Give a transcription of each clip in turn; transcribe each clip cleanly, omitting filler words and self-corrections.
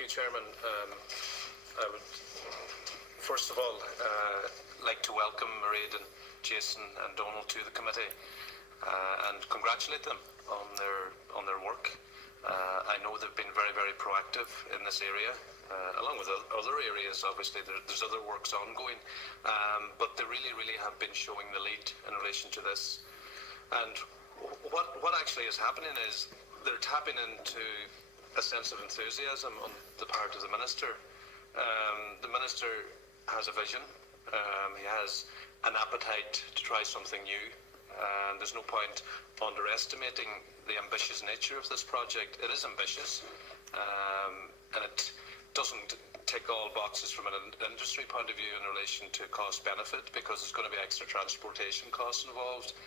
Thank you, Chairman. I would first of all like to welcome Mairead and Jason and Donald to the committee and congratulate them on their work. I know they've been very, very proactive in this area, along with other areas. Obviously, there's other works ongoing, but they really, really have been showing the lead in relation to this. And what actually is happening is they're tapping into a sense of enthusiasm on the part of the Minister. The Minister has a vision. He has an appetite to try something new. And there's no point underestimating the ambitious nature of this project. It is ambitious, and it doesn't tick all boxes from an industry point of view in relation to cost benefit, because there's going to be extra transportation costs involved.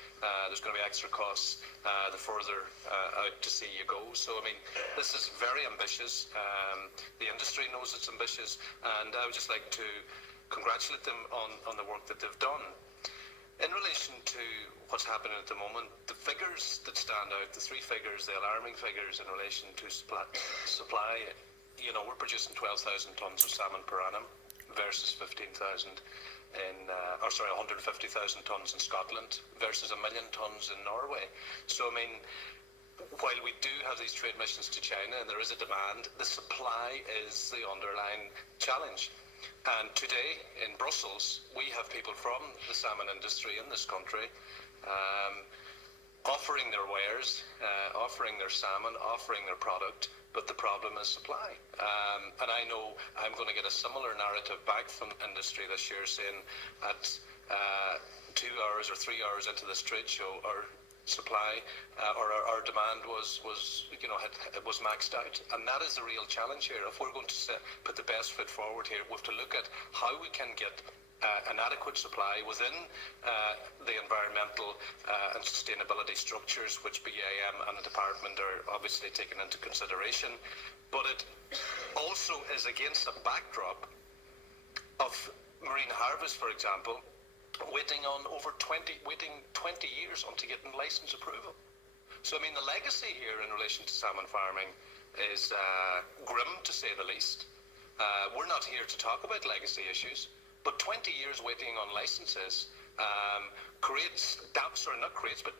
There's going to be extra costs the further out to sea you go. So, I mean, this is very ambitious. The industry knows it's ambitious, and I would just like to congratulate them on the work that they've done. In relation to what's happening at the moment, the figures that stand out, the three figures, the alarming figures in relation to supply, you know, we're producing 12,000 tonnes of salmon per annum versus 15,000 in, 150,000 tonnes in Scotland versus 1 million tonnes in Norway. So, I mean, while we do have these trade missions to China and there is a demand, the supply is the underlying challenge. And today in Brussels, we have people from the salmon industry in this country offering their wares, offering their salmon, offering their product, but the problem is supply. And I know I'm going to get a similar narrative back from industry this year saying at 2 hours or 3 hours into this trade show, our supply or our demand was maxed out, and that is the real challenge here. If we're going to put the best foot forward here, we have to look at how we can get an adequate supply within the environmental and sustainability structures which BAM and the department are obviously taking into consideration, but it also is against a backdrop of marine harvest, for example, waiting 20 years onto getting license approval. So, I mean, the legacy here in relation to salmon farming is grim, to say the least. We're not here to talk about legacy issues, but 20 years waiting on licenses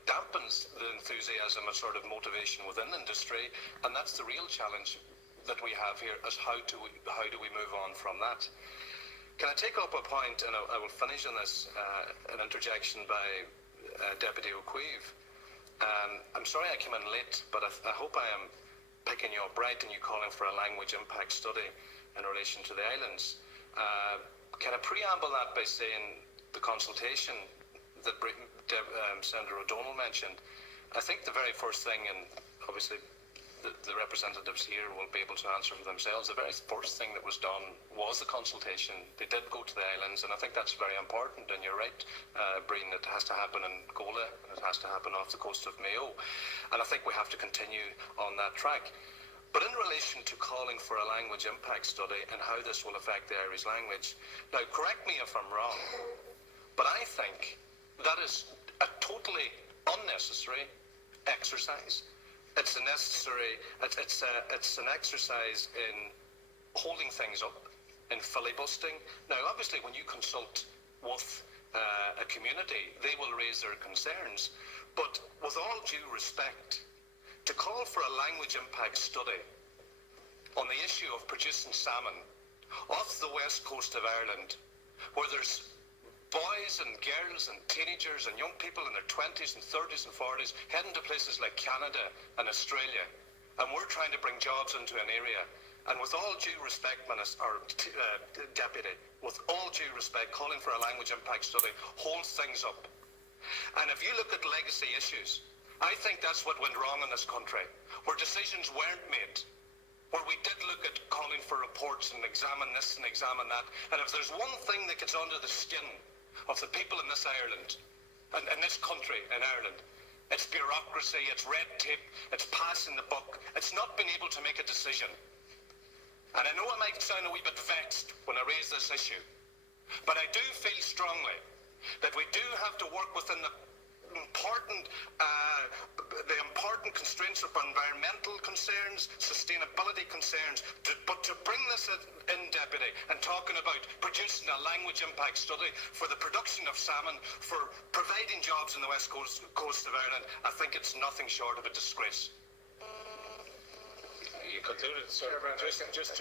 dampens the enthusiasm and sort of motivation within industry, and that's the real challenge that we have here, is how do we move on from that? Can I take up a point, and I will finish on this, an interjection by Deputy O Cuiv. I'm sorry I came in late, but I hope I am picking you up right and you calling for a language impact study in relation to the islands. Can I preamble that by saying the consultation that Senator O'Donnell mentioned? I think the very first thing, and obviously the representatives here will be able to answer for themselves, the very first thing that was done was the consultation. They did go to the islands, and I think that's very important, and you're right, Breen, it has to happen in Gola, it has to happen off the coast of Mayo, and I think we have to continue on that track. But in relation to calling for a language impact study and how this will affect the Irish language, now correct me if I'm wrong, but I think that is a totally unnecessary exercise. It's an exercise in holding things up, in filibustering. Now, obviously, when you consult with a community, they will raise their concerns. But with all due respect, to call for a language impact study on the issue of producing salmon off the west coast of Ireland, where there's boys and girls and teenagers and young people in their 20s and 30s and 40s heading to places like Canada and Australia, and we're trying to bring jobs into an area. And with all due respect, Deputy, with all due respect, calling for a language impact study holds things up. And if you look at legacy issues, I think that's what went wrong in this country, where decisions weren't made, where we did look at calling for reports and examine this and examine that. And if there's one thing that gets under the skin of the people in this Ireland, and in this country, in Ireland, it's bureaucracy, it's red tape, it's passing the buck, it's not being able to make a decision. And I know I might sound a wee bit vexed when I raise this issue, but I do feel strongly that we do have to work within the important constraints of environmental concerns, sustainability concerns, but to bring this in, Deputy, and talking about producing a language impact study for the production of salmon, for providing jobs in the west coast of Ireland, I think it's nothing short of a disgrace. You concluded, sir. Just